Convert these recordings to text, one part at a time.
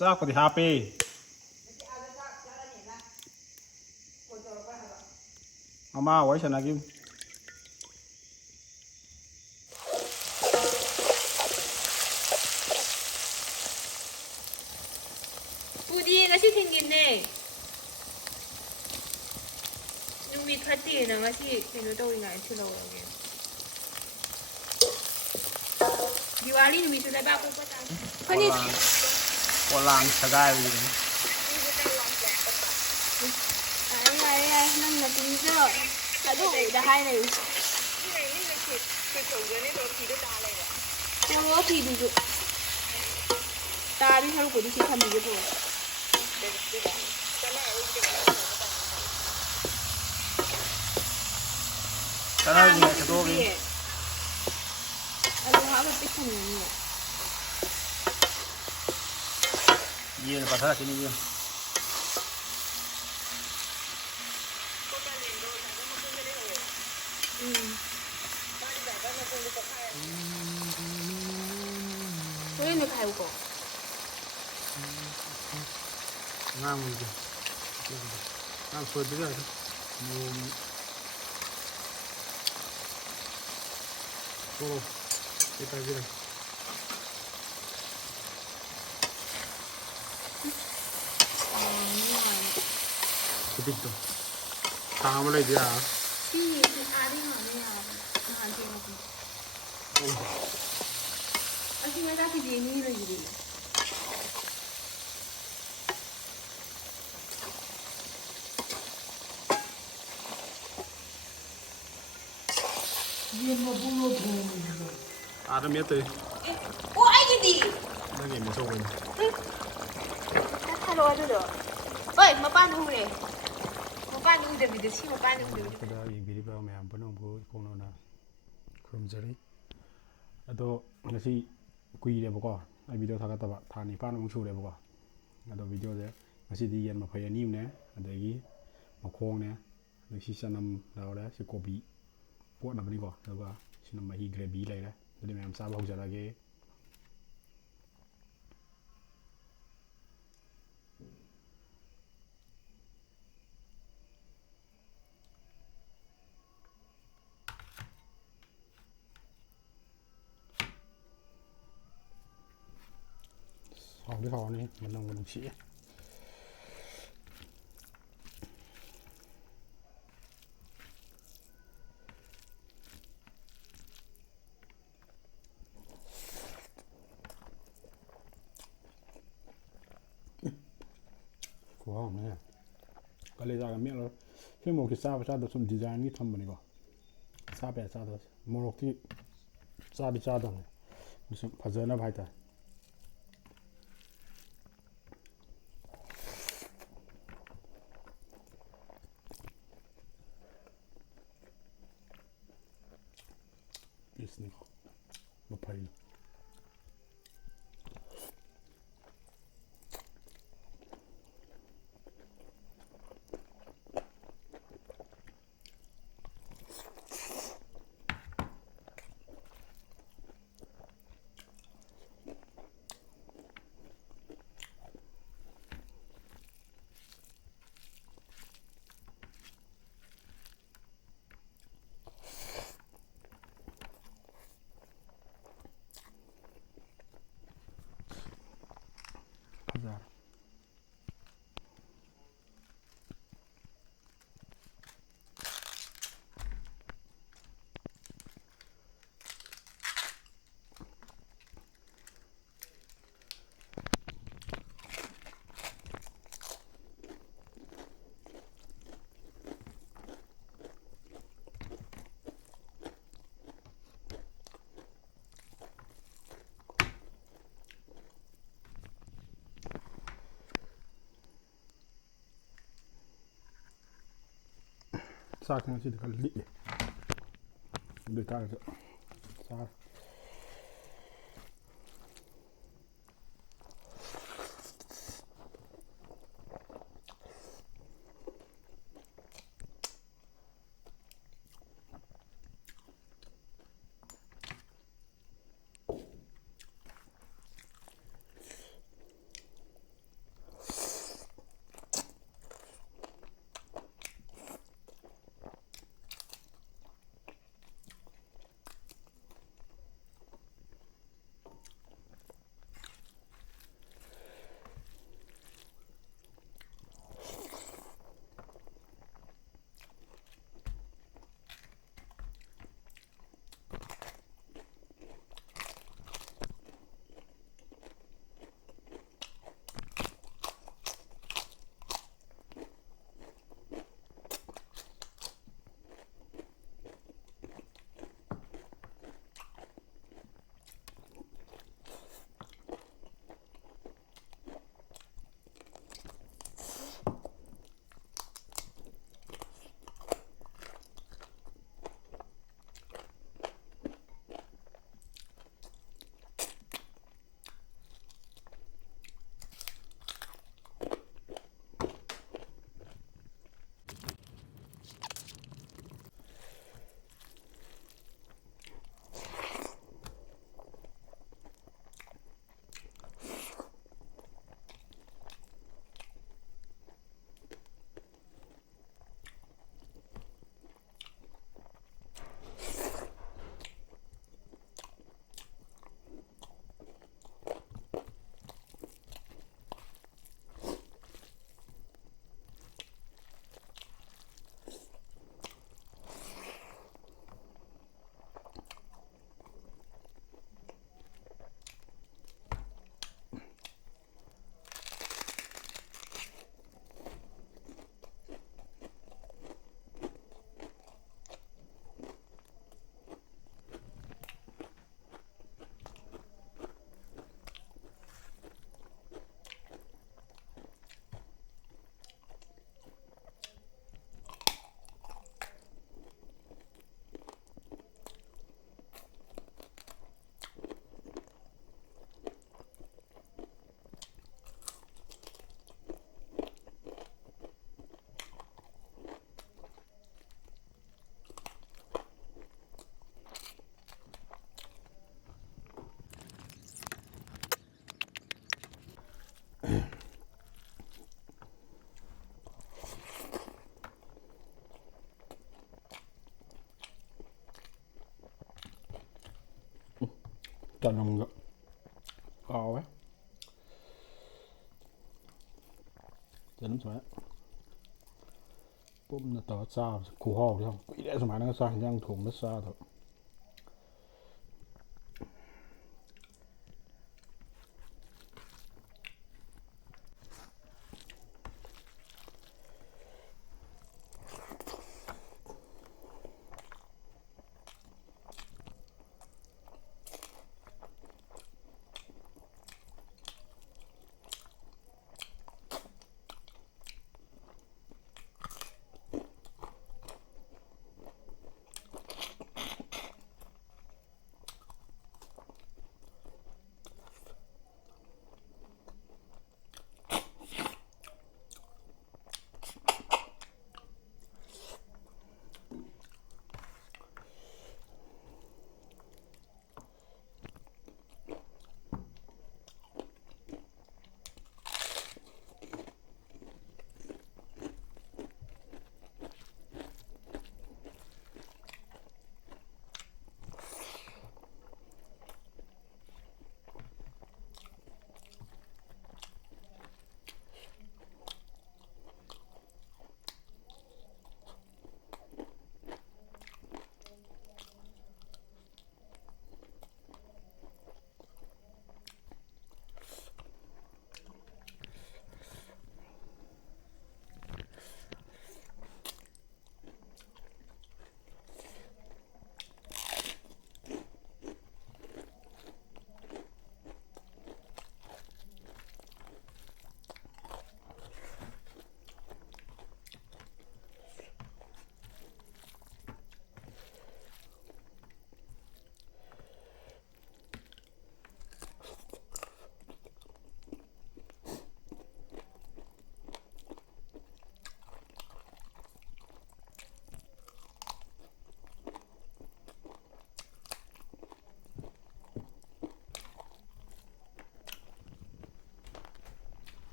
ꯆꯥꯛꯄꯨꯗꯤ ꯍꯥꯞꯄꯦ ꯃꯃꯥ ꯋꯥꯔꯤ ꯁꯥꯟꯅꯈꯤꯕꯅꯤ ꯄꯨꯗꯤ ꯉꯁꯤ ꯊꯤꯟꯒꯤꯕꯅꯦ ꯅꯨꯃꯤꯠ ꯐꯠꯇꯦꯅ ꯉꯁꯤ ꯀꯩꯅꯣ ꯇꯧꯔꯤꯉꯥꯏ ꯊꯤꯜꯍꯧꯔꯒꯦ ꯗꯤꯋꯥꯂꯤ ꯅꯨꯃꯤꯠꯇꯨ ꯂꯩꯕꯥꯛꯄꯣꯛꯄ ꯐꯅꯤ ꯄꯣꯂꯥꯡ ꯁꯒꯥꯏꯕꯗꯨꯅꯤ ꯌꯥꯔꯦ ꯅꯪꯅ ꯇꯨꯡꯁꯨ ꯑꯗꯨꯗ ꯍꯥꯏꯅꯩ ꯄꯨꯔꯛꯑꯣ ꯐꯤꯗꯨꯁꯨ ꯇꯥꯕꯤ ꯁꯔꯨꯛꯄꯨꯗꯤ ꯁꯤ ꯊꯝꯕꯤꯒꯦ ꯄꯨꯔꯛꯑꯣ ꯆꯠꯅꯔꯤꯉꯩ ꯊꯥꯗꯣꯛꯑꯒꯦ ꯑꯗꯨ ꯍꯥꯞꯄ ꯄꯤꯛ ꯊꯟꯒꯅꯤꯌꯦ ꯌꯦꯟ ꯄꯥꯊꯔꯛꯈꯤꯅꯤ ꯌꯦꯟ ꯍꯣꯔꯦꯟ ꯈꯥꯏꯌꯨꯀꯣ ꯑꯉꯥꯡꯕꯗꯤ ꯌꯥꯝ ꯁꯣꯏꯗ꯭ꯔꯤ ꯌꯥꯏꯗ ꯅꯣꯡ ꯑꯣ ꯁꯤ ꯇꯥꯕꯤꯔꯦ ꯈꯨꯕꯤꯠꯇꯣ ꯊꯥꯡ ꯑꯃ ꯂꯩꯗꯤ ꯌꯥꯔꯣꯏ ꯁꯤ ꯑꯥꯗꯩ ꯉꯥꯡꯕ ꯌꯥꯕꯅꯦ ꯅꯍꯥꯟ ꯊꯦꯡꯉꯛꯄꯅꯦ ꯑꯁꯤ ꯃꯆꯥ ꯀꯦꯖꯤ ꯑꯅꯤ ꯂꯩꯁꯤꯗꯤ ꯑꯥꯗ ꯃꯦꯠꯇꯣꯏ ꯑꯣ ꯑꯩꯒꯤꯗꯤ ꯅꯪꯒꯤ ꯃꯦꯠꯆꯧꯕꯅꯤ ꯊꯥꯔꯛꯑꯣ ꯑꯗꯨꯗꯣ ꯍꯣꯏ ꯃꯄꯥꯟ ꯎꯔꯦ ꯃꯄꯥꯟ ꯎꯗꯕꯤꯗ ꯁꯤ ꯃꯄꯥꯟ ꯎꯗꯕꯤꯗ ꯈꯨꯗ ꯌꯦꯡꯕꯤꯔꯤꯕ ꯃꯌꯥꯝ ꯄꯨꯝꯅꯃꯛꯄꯨ ꯏꯈꯣꯡꯅꯅ ꯈꯨꯔꯨꯝꯖꯔꯤ ꯑꯗꯣ ꯉꯁꯤ ꯀꯨꯏꯔꯦꯕꯀꯣ ꯑꯩ ꯚꯤꯗꯤꯑꯣ ꯊꯥꯒꯠꯇꯕ ꯊꯥ 9 ꯁꯨꯔꯦꯕꯀꯣ ꯑꯗꯣ ꯚꯤꯗꯤꯑꯣꯁꯦ ꯉꯁꯤꯗꯤ ꯌꯦꯟ ꯃꯐꯩ 2 ꯑꯃꯅꯦ ꯑꯗꯒꯤ ꯃꯈꯣꯡꯅꯦ ꯑꯗꯒꯤ ꯁꯤ ꯆꯅꯝ ꯂꯧꯔꯦ ꯁꯤ ꯀꯣꯕꯤ ꯀꯣꯠꯅꯕꯅꯤꯀꯣ ꯑꯗꯨꯒ ꯁꯤꯅ ꯃꯍꯤ ꯒ꯭ꯔꯦꯚꯤ ꯂꯩꯔꯦ ꯑꯗꯨꯗꯤ ꯃꯌꯥꯝ ꯆꯥꯕ ꯍꯧꯖꯔꯒꯦ ꯍꯥꯎꯗꯤ ꯍꯥꯎꯔꯅꯤ ꯃꯅꯝꯒ ꯅꯨꯡꯁꯤꯑꯦ ꯈꯨꯍꯥꯎꯅꯦ ꯀꯂꯦꯖꯥꯒ ꯃꯦꯠꯂꯒ ꯁꯤ ꯃꯣꯔꯣꯛꯁꯤ ꯆꯥꯕ ꯆꯥꯗꯕ ꯁꯨꯝ ꯗꯤꯖꯥꯏꯟꯒꯤ ꯊꯝꯕꯅꯤꯀꯣ ꯆꯥꯕ ꯌꯥꯏ ꯆꯥꯗꯕꯁꯦ ꯃꯣꯔꯣꯛꯇꯤ ꯆꯥꯗꯤ ꯆꯥꯗꯕꯅꯤ ꯁꯨꯝ ꯐꯖꯅꯕ ꯍꯥꯏꯇꯥꯔꯦ ꯄꯤꯁꯅꯤꯀꯣ ꯃꯐꯩ ꯐꯖꯔꯦ ꯆꯥꯛꯁꯤ ꯉꯁꯤꯗꯤ ꯈꯔ ꯂꯤꯛꯑꯦ ꯑꯗꯨ ꯑꯣꯏꯇꯥꯔꯁꯨ ꯆꯥꯔꯦ ꯆꯅꯝꯒ ꯍꯥꯎꯋꯦ ꯆꯅꯝ ꯁꯨꯃꯥꯏꯅ ꯄꯨꯝꯅ ꯇꯧꯔ ꯆꯥꯕꯁꯦ ꯈꯨꯍꯥꯎꯁꯦ ꯌꯥꯝ ꯀꯨꯏꯔꯦ ꯁꯨꯃꯥꯏꯅꯒ ꯆꯥꯛ ꯌꯦꯟꯁꯥꯡ ꯊꯣꯡꯕ ꯆꯥꯗꯕ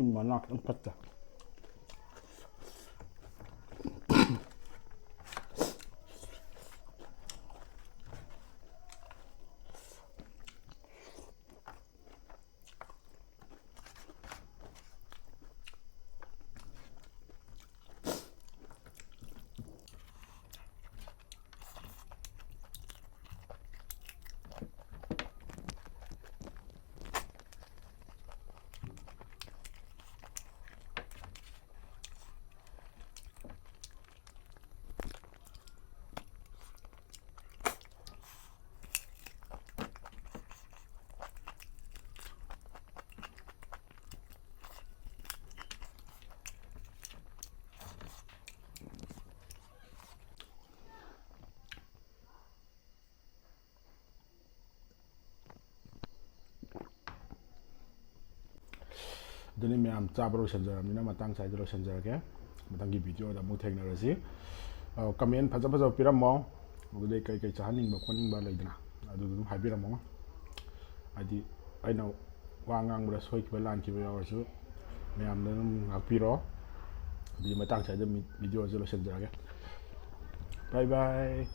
흰 마늘 좀 탔다. ꯑꯗꯨꯅꯤ ꯃꯌꯥꯝ ꯆꯥꯕ ꯂꯣꯏꯁꯤꯟꯖꯔꯕꯅꯤꯅ ꯃꯇꯥꯡ ꯆꯥꯏꯗ ꯂꯣꯏꯁꯤꯟꯖꯔꯒꯦ. ꯃꯊꯪꯒꯤ ꯚꯤꯗꯤꯑꯣꯗ ꯑꯃꯨꯛ ꯊꯦꯡꯅꯔꯁꯤ. ꯀꯃꯦꯟ ꯐꯖ ꯐꯖꯕ ꯄꯤꯔꯝꯃꯣ. ꯑꯗꯨꯗꯩ ꯀꯩ ꯆꯥꯍꯟꯅꯤꯡꯕ ꯈꯣꯠꯅꯤꯡꯕ ꯂꯩꯗꯅ ꯑꯗꯨꯗꯨ ꯑꯗꯨꯝ ꯍꯥꯏꯕꯤꯔꯝꯃꯣ. ꯍꯥꯏꯗꯤ ꯑꯩꯅ ꯋꯥ ꯉꯥꯡꯕꯗ ꯁꯣꯏꯈꯤꯕ ꯂꯥꯟꯈꯤꯕ ꯌꯥꯎꯔꯁꯨ ꯃꯌꯥꯝꯅ ꯑꯗꯨꯝ ꯉꯥꯛꯄꯤꯔꯣ. ꯑꯗꯨꯗꯤ ꯃꯇꯥꯡ ꯆꯥꯏꯗ ꯚꯤꯗꯤꯑꯣꯁꯦ ꯂꯣꯏꯁꯤꯟꯖꯔꯒꯦ. ꯕꯥꯏ ꯕꯥꯏ.